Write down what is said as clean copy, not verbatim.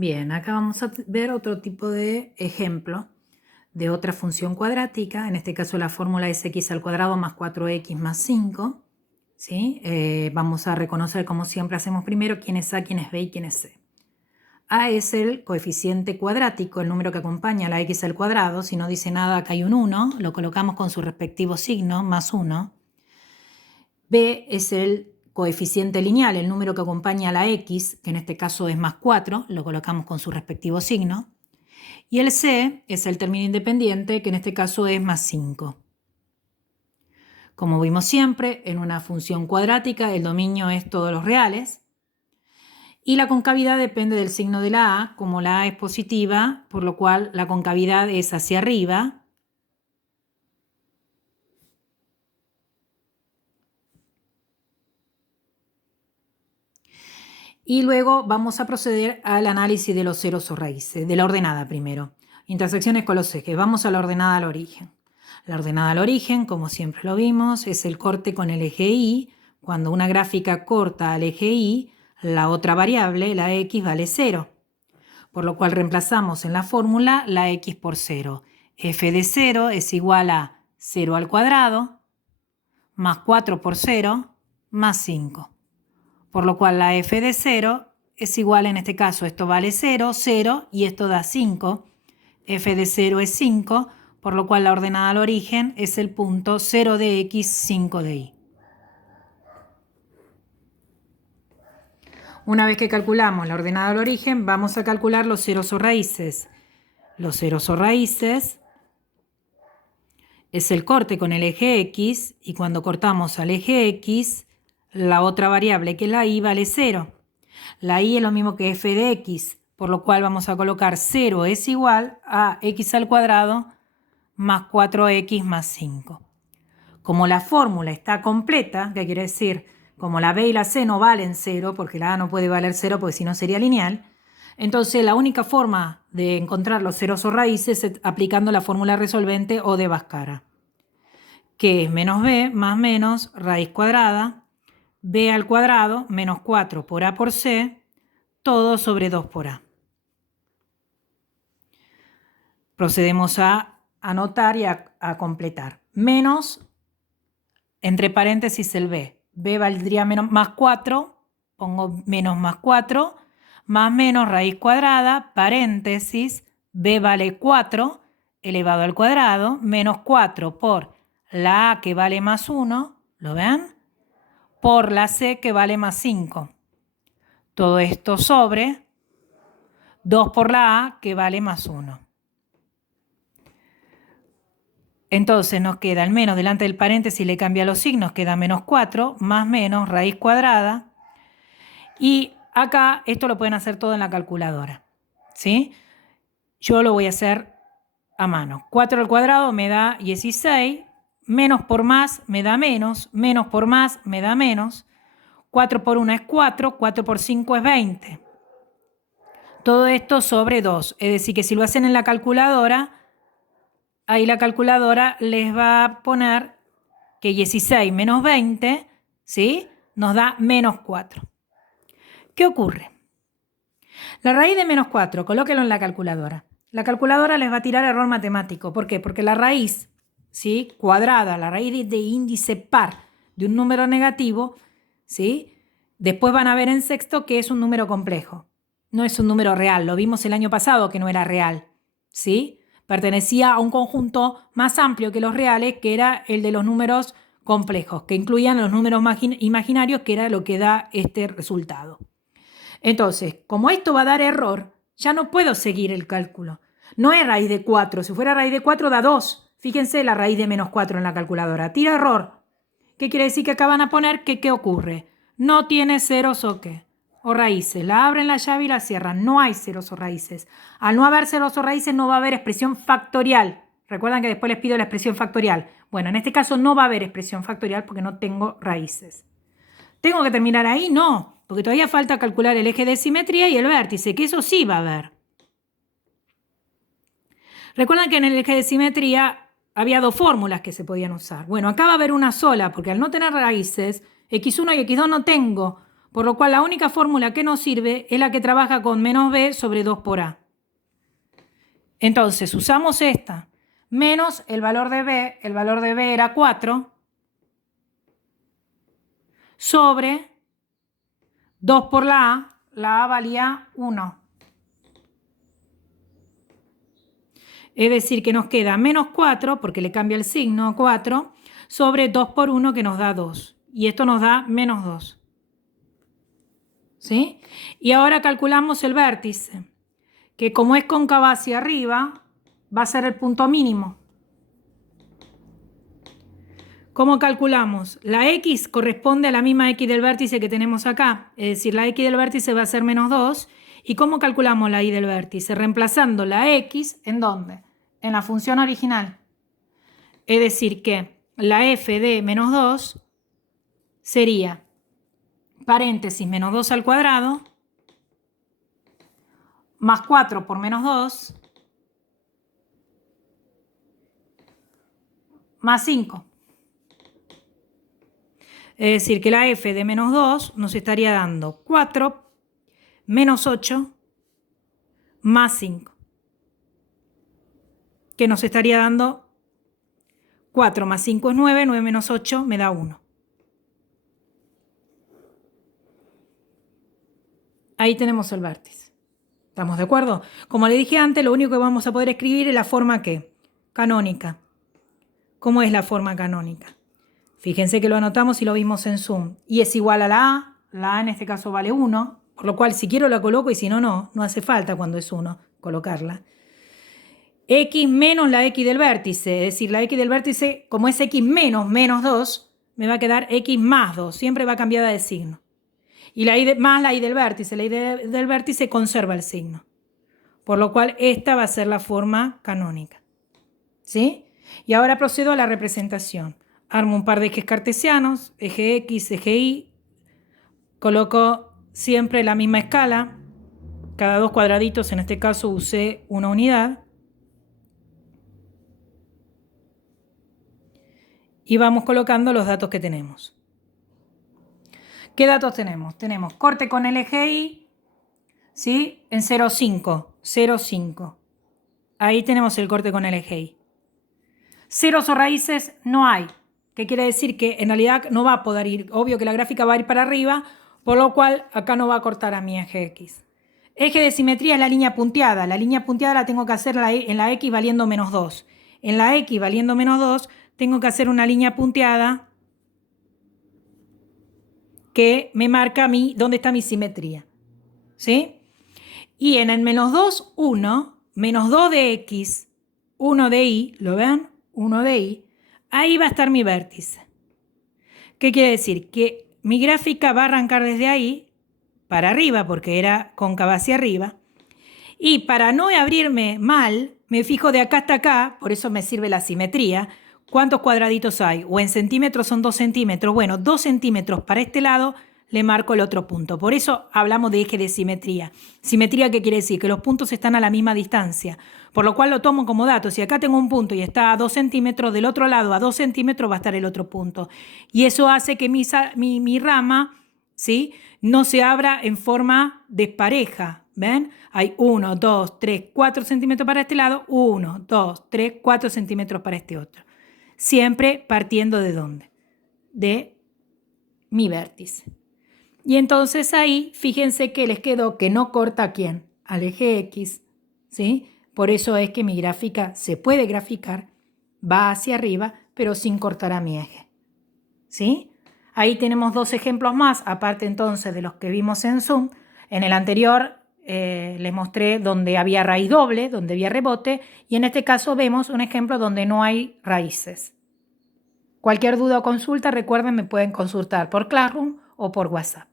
Bien, acá vamos a ver otro tipo de ejemplo de otra función cuadrática, en este caso la fórmula es x al cuadrado más 4x más 5. ¿Sí? Vamos a reconocer, como siempre hacemos primero, quién es a, quién es b y quién es c. A es el coeficiente cuadrático, el número que acompaña a la x al cuadrado. Si no dice nada, acá hay un 1, lo colocamos con su respectivo signo, más 1. B es el coeficiente lineal, el número que acompaña a la x, que en este caso es más 4, lo colocamos con su respectivo signo. Y el c es el término independiente, que en este caso es más 5. Como vimos siempre, en una función cuadrática el dominio es todos los reales. Y la concavidad depende del signo de la a, como la a es positiva, por lo cual la concavidad es hacia arriba. Y luego vamos a proceder al análisis de los ceros o raíces, de la ordenada primero. Intersecciones con los ejes. Vamos a la ordenada al origen. La ordenada al origen, como siempre lo vimos, es el corte con el eje y. Cuando una gráfica corta al eje y, la otra variable, la x, vale 0. Por lo cual reemplazamos en la fórmula la x por 0. F de 0 es igual a 0 al cuadrado más 4 por 0 más 5. Por lo cual la f de 0 es igual, en este caso, esto vale 0, 0 y esto da 5. F de 0 es 5, por lo cual la ordenada al origen es el punto 0 de x, 5 de y. Una vez que calculamos la ordenada al origen, vamos a calcular los ceros o raíces. Los ceros o raíces es el corte con el eje x, y cuando cortamos al eje x, la otra variable, que es la y, vale 0. La y es lo mismo que f de x, por lo cual vamos a colocar 0 es igual a x al cuadrado más 4x más 5. Como la fórmula está completa, ¿qué quiere decir? Como la b y la c no valen 0, porque la a no puede valer 0 porque si no sería lineal, entonces la única forma de encontrar los ceros o raíces es aplicando la fórmula resolvente o de Bhaskara, que es menos b más menos raíz cuadrada, b al cuadrado menos 4 por a por c, todo sobre 2 por a. Procedemos a anotar y a completar. Menos, entre paréntesis, el b. b valdría menos, más 4, pongo menos más 4, más menos raíz cuadrada, paréntesis, b vale 4 elevado al cuadrado, menos 4 por la a que vale más 1, ¿lo ven? Por la c que vale más 5. Todo esto sobre 2 por la a que vale más 1. Entonces nos queda el menos delante del paréntesis, le cambia los signos, queda menos 4, más menos raíz cuadrada. Y acá esto lo pueden hacer todo en la calculadora, ¿sí? Yo lo voy a hacer a mano. 4 al cuadrado me da 16, menos por más me da menos por más me da menos. 4 por 1 es 4, 4 por 5 es 20. Todo esto sobre 2, es decir que si lo hacen en la calculadora, ahí la calculadora les va a poner que 16 menos 20, ¿sí? Nos da menos 4. ¿Qué ocurre? La raíz de menos 4, colóquenlo en la calculadora. La calculadora les va a tirar error matemático. ¿Por qué? Porque la raíz, ¿sí? Cuadrada, la raíz de índice par de un número negativo, ¿sí? Después van a ver en sexto que es un número complejo. No es un número real. Lo vimos el año pasado que no era real, ¿sí? Pertenecía a un conjunto más amplio que los reales, que era el de los números complejos, que incluían los números imaginarios, que era lo que da este resultado. Entonces, como esto va a dar error, ya no puedo seguir el cálculo. No es raíz de 4. Si fuera raíz de 4 da 2. Fíjense la raíz de menos 4 en la calculadora. Tira error. ¿Qué quiere decir? Que acá van a poner que ¿qué ocurre? No tiene ceros o qué. O raíces. La abren la llave y la cierran. No hay ceros o raíces. Al no haber ceros o raíces no va a haber expresión factorial. Recuerdan que después les pido la expresión factorial. Bueno, en este caso no va a haber expresión factorial porque no tengo raíces. ¿Tengo que terminar ahí? No, porque todavía falta calcular el eje de simetría y el vértice, que eso sí va a haber. Recuerdan que en el eje de simetría había dos fórmulas que se podían usar. Bueno, acá va a haber una sola, porque al no tener raíces, x1 y x2 no tengo. Por lo cual la única fórmula que nos sirve es la que trabaja con menos b sobre 2 por a. Entonces usamos esta, menos el valor de b era 4, sobre 2 por la a valía 1. Es decir, que nos queda menos 4, porque le cambia el signo, 4, sobre 2 por 1 que nos da 2. Y esto nos da menos 2. ¿Sí? Y ahora calculamos el vértice, que como es cóncava hacia arriba, va a ser el punto mínimo. ¿Cómo calculamos? La x corresponde a la misma x del vértice que tenemos acá. Es decir, la x del vértice va a ser menos 2. ¿Y cómo calculamos la y del vértice? Reemplazando la x, ¿en dónde? En la función original. Es decir, que la f de menos 2 sería paréntesis menos 2 al cuadrado más 4 por menos 2 más 5. Es decir, que la f de menos 2 nos estaría dando 4 menos 8 más 5. Que nos estaría dando 4 más 5 es 9, 9 menos 8 me da 1. Ahí tenemos el vértice. ¿Estamos de acuerdo? Como le dije antes, lo único que vamos a poder escribir es la forma ¿qué? Canónica. ¿Cómo es la forma canónica? Fíjense que lo anotamos y lo vimos en Zoom. Y es igual a la a. La a en este caso vale 1. Por lo cual, si quiero la coloco y si no, no. No hace falta cuando es 1 colocarla. X menos la x del vértice. Es decir, la x del vértice, como es x menos menos 2, me va a quedar x más 2. Siempre va cambiada de signo. Y la y más la y del vértice. La y del vértice conserva el signo. Por lo cual, esta va a ser la forma canónica. ¿Sí? Y ahora procedo a la representación. Armo un par de ejes cartesianos, eje X, eje Y. Coloco siempre la misma escala. Cada 2 cuadraditos, en este caso usé una unidad. Y vamos colocando los datos que tenemos. ¿Qué datos tenemos? Tenemos corte con el eje Y, ¿sí? En 0,5, 0,5. Ahí tenemos el corte con el eje Y. Ceros o raíces no hay. ¿Qué quiere decir? Que en realidad no va a poder ir. Obvio que la gráfica va a ir para arriba, por lo cual acá no va a cortar a mi eje X. Eje de simetría es la línea punteada. La línea punteada la tengo que hacer en la X valiendo menos 2. En la X valiendo menos 2 tengo que hacer una línea punteada que me marca a mí dónde está mi simetría. ¿Sí? Y en el menos 2, 1, menos 2 de X, 1 de Y, ¿lo ven? 1 de Y, ahí va a estar mi vértice. ¿Qué quiere decir? Que mi gráfica va a arrancar desde ahí para arriba, porque era cóncava hacia arriba, y para no abrirme mal, me fijo de acá hasta acá, por eso me sirve la simetría. ¿Cuántos cuadraditos hay? O en centímetros son 2 centímetros. Bueno, 2 centímetros para este lado le marco el otro punto. Por eso hablamos de eje de simetría. Simetría, ¿qué quiere decir? Que los puntos están a la misma distancia. Por lo cual lo tomo como dato. Si acá tengo un punto y está a 2 centímetros, del otro lado a 2 centímetros va a estar el otro punto. Y eso hace que mi rama, ¿sí?, no se abra en forma despareja. ¿Ven? Hay 1, 2, 3, 4 centímetros para este lado. 1, 2, 3, 4 centímetros para este otro. Siempre partiendo ¿de dónde? De mi vértice. Y entonces ahí, fíjense que les quedó que no corta ¿a quién? Al eje X, ¿sí? Por eso es que mi gráfica se puede graficar, va hacia arriba, pero sin cortar a mi eje, ¿sí? Ahí tenemos 2 ejemplos más, aparte entonces de los que vimos en Zoom. En el anterior les mostré donde había raíz doble, donde había rebote, y en este caso vemos un ejemplo donde no hay raíces. Cualquier duda o consulta, recuerden, me pueden consultar por Classroom o por WhatsApp.